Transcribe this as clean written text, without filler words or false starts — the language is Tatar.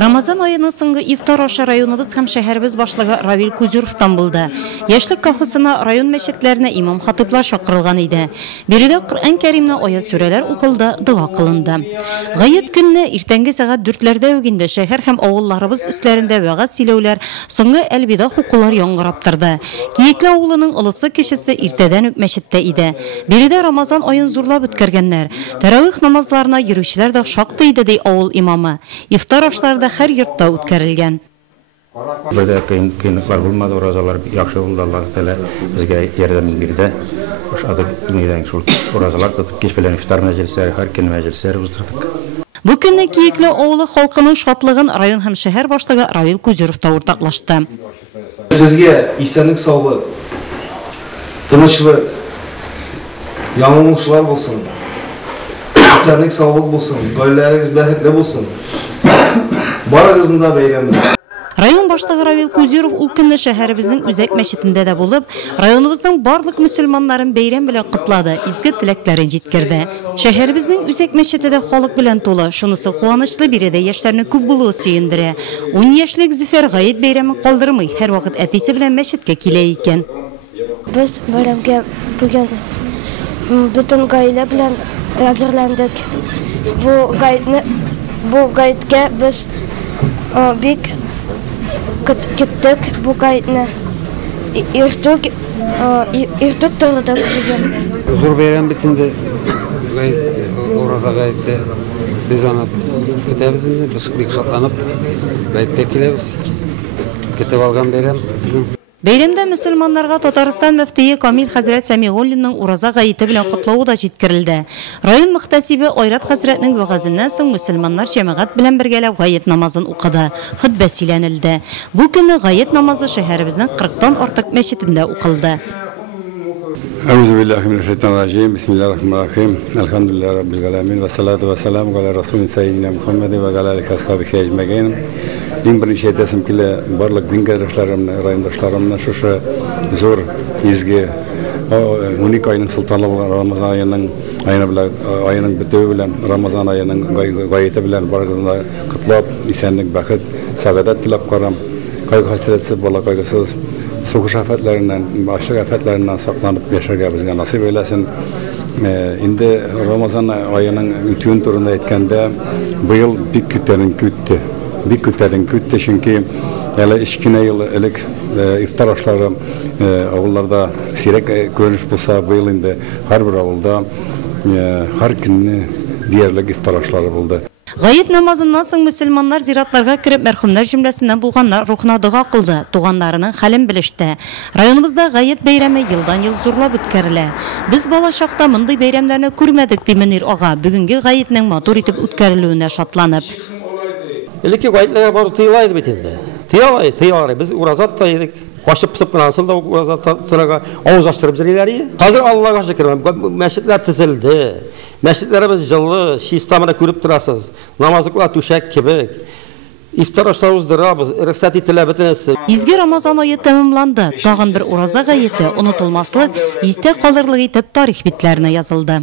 Рамазан айының соңгы ифтар ашы районыбыз һәм шәһәрбез башлыгы Равил Кузюровтан булды. Яшьлек кафесына район мәчетләренә имам хатиблар чакырылган иде. Биредә Коръән Кәримне аят сүрәләр укылды, дуа кылынды. Гает көнне иртәнге сәгать 4ләрдә үк инде шәһәр һәм авылларыбыз өсләрендә вәгазь сөйләүләр, соңгы әлбида хукулар яңгырап торды. Киекле авылының улысы кешесе иртәдән үк мәчеттә иде. Биредә Рамазан айын зурлап үткәргәннәр. Таравих намазларына йөрүчеләр дә шактый иде ди авыл имамы. Ифтар ашлары һәр йортта үткәрелгән. Бездә кыенлыклар булмады, уразалар яхшы булды, Аллаһ Тәгалә безгә ярдәм бирде. Ошады дөньядан шул уразалар тотып кич белән ифтар мәҗлесләре, һәр көн мәҗлесләре уздырдык. Бу көнне Киекле авылы халкының шатлыгын район һәм шәһәр башлыгы Равил Кузюров та уртаклашты. Сезгә исәнлек, саулык, тынычлык, яңгырашлар булсын. Исәнлек, саулык булсын, гаиләләрегез бәхетле булсын. Барыгызны да бәйрәм. Район башлыгы Равил Кузюров ул көнне шәһәребезнең үзәк мәчетендә дә булып, районыбызның барлык мөселманнарын бәйрәм белән котлады, изге теләкләрен җиткерде. Шәһәребезнең үзәк мәчете дә халык белән тулы, шунысы куанычлы, биредә яшьләрнең күп булуы сөендерә. 10 яшьлек Зөфәр гает бәйрәмен калдырмый, һәр вакыт әтисе белән мәчеткә килә икән. Без бәйрәмгә бүген бөтен гаилә белән әзерләндек. Бу гаеткә без бик киттек, бу гаетне иртүк тордык бүген. Зур бәйрәм бит инде, ураза гаетте без аны көтәбез инде, без бик шатланып гаеткә киләбез. Көтеп алган бәйрәм безнең. Бәйрәмдә мөселманнарга Татарстан мөфтие Камил хәзрәт Сәмигуллинның ураза гаете белән котлауы да җиткерелде. Район мөхтәсибе Айрат хәзрәтнең вәгазеннән соң мөселманнар җәмәгать белән бергәләп гает намазын укыды, хутбә сөйләнелде. Бу көнне гает намазы шәһәребезнең 40тан артык мәчетендә укылды. أعوذ بالله من الشيطان الرجيم بسم الله الرحمن الرحيم الحمد لله رب العالمين والصلاة والسلام على رسول سيدنا محمد وعلى آله وصحبه أجمعين. Din birinci edesim ki barlık din kardeşlerimle, rayındaşlarımla şu zor izgi, unik ayının sultanlığı Ramazan ayının bütüğü bilen, Ramazan ayının gayeti bilen bargızında kıtlap, isenlik, bakıt, saadet tilap karam, kaygı hasretsiz, bala kaygısız, soğuş afetlerinden, açlık afetlerinden saklanıp yaşarga bizge nasip eylesin. Indi Ramazan ayının ütüğün turunda etkende bu yıl bir kütlerin küttü. Bir kütlerin küttü çünkü yani 2 yıl elek iftar aşları avullarda sirek görünüş bulsa bu yıl indi her bir avulda her günü diğerlik iftar aşları buldu. Гает намазыннан соң мөселманнар зиратларга кирип мәрхүмнәр җөмләсеннән булганнар рухына дуга кылды, туганнарының хәлен белеште. Районыбызда гает бәйрәме елдан-ел зурлап үткәрелә. Без бала чакта мондый бәйрәмнәрне күрмәдек ди Мөнир ага, бүгенге гаетнең матур итеп үткәрелүенә шатланып. Элекке гаетләргә бару тыйылайды бит инде. Тыйылай. Biz уразат та идек. Кашып пысып кына асылда уразат торага авыз ачтырып җириләр. Хәзер Аллаһка шөкер, мәчетләр төзелде. Мәчетләребез җылы, шистамына күреп торасыз. Намазлыклар түшәк кебек. İftar aşları uzdırabız, rüxsat itilə bütünüzü. İzgi Ramazan ayı tamamlandı. Tağın bir urazа гаете unutulmaslık, истә калырлык итеп тарих битләренә язылды.